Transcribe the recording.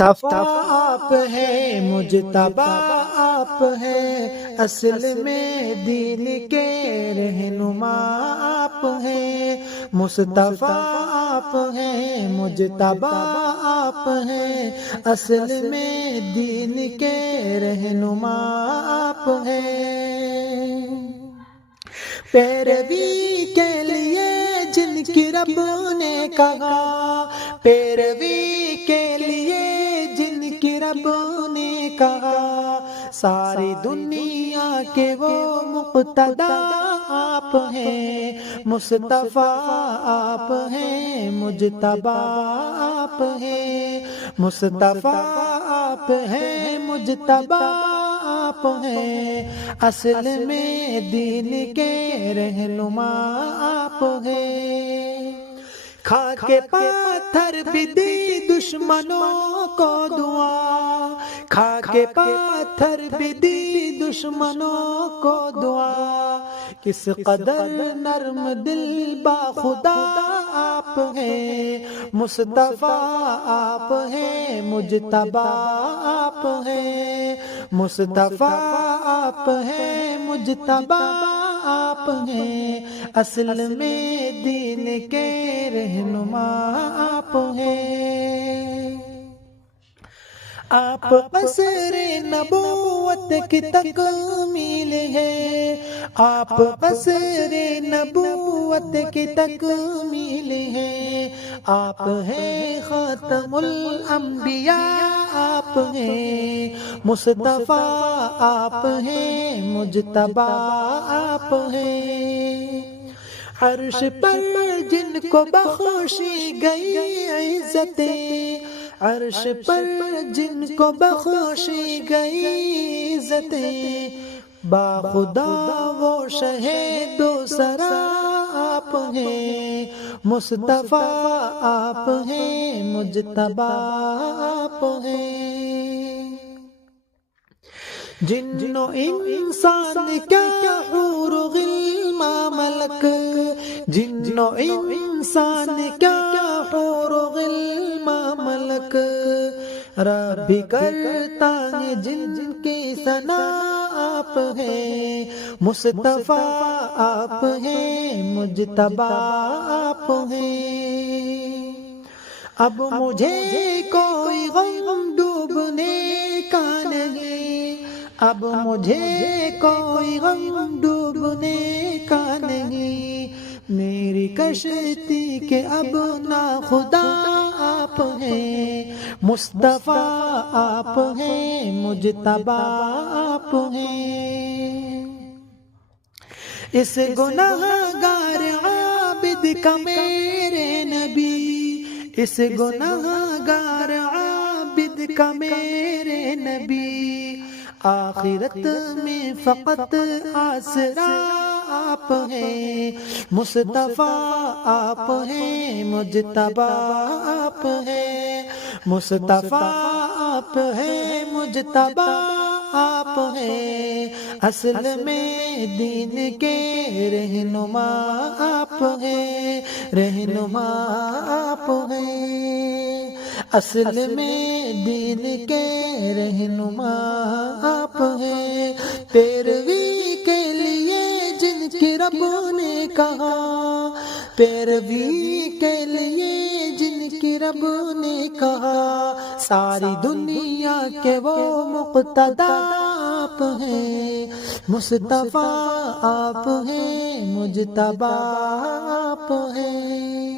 مصطفیٰ آپ ہے، مجتبیٰ آپ ہے، اصل میں دین کے رہنما آپ ہیں۔ مصطفیٰ آپ ہیں، مجتبیٰ آپ ہیں، اصل میں دین کے رہنما آپ ہیں۔ پیروی کے لیے جن کی رب نے کہا، پیروی کے لیے جن کی رب نے کہا، ساری دنیا کے وہ مقتدا آپ ہیں۔ مصطفیٰ آپ ہیں، مجتبیٰ آپ ہیں، مصطفیٰ آپ ہیں، مجتبیٰ آپ ہیں، اصل میں دین کے رہنما آپ ہیں۔ کھا کے پتھر بھی دی دشمنوں کو دعا، کھا کے پتھر بھی دی دشمنوں کو دعا، کس قدر نرم دل با خدا آپ ہیں۔ مصطفیٰ آپ ہیں، مجتبیٰ آپ ہیں، مصطفیٰ آپ ہیں، مجتبیٰ آپ ہیں، اصل میں دین کے رہنما آپ ہیں۔ آپ قصر نبوت کی تکمیل ہے، آپ قصر نبوت کی تکمیل ہے، آپ ہیں خاتم الانبیاء آپ ہیں۔ مصطفیٰ آپ ہیں، مجتبیٰ آپ ہیں، عرش پر جن کو بخشی گئی عزتیں، عرش پر جن کو بخشی گئی عزتیں، باخدا وہ شہید و سرا آپ ہیں۔ مصطفیٰ آپ ہیں، مجتبیٰ آپ ہیں، جن و انسان کیا حور و غلمان ملک، جن و انسان کیا حور و غلمان ملک، رب بھی کرتا ہے جن کی ثنا آپ ہیں۔ مصطفیٰ آپ ہیں، مجتبیٰ آپ ہیں، اب مجھے کوئی غم ڈوبنے کا نہیں، اب مجھے کوئی غم ڈوبنے کا نہیں، میری کشتی کے اب نا خدا آپ ہیں۔ مصطفیٰ آپ ہیں، مجتبیٰ آپ ہیں، اس گناہ گار عابد کا میرے نبی، اس گناہ گار عابد کا میرے نبی، آخرت میں فقط آسرا آپ ہیں۔ مصطفیٰ آپ ہیں، مجتبیٰ آپ ہیں، مصطفیٰ آپ ہیں، مجتبیٰ آپ ہیں، اصل میں دین کے رہنما آپ ہیں، رہنما آپ ہیں، اصل میں دین کے رہنما آپ ہیں۔ پیروی کے لیے جن کی رب نے کہا، پیروی کے لیے جن کی رب نے کہا، ساری دنیا کے وہ مقتدا آپ ہیں۔ مصطفیٰ آپ ہیں، مجتبیٰ آپ ہیں۔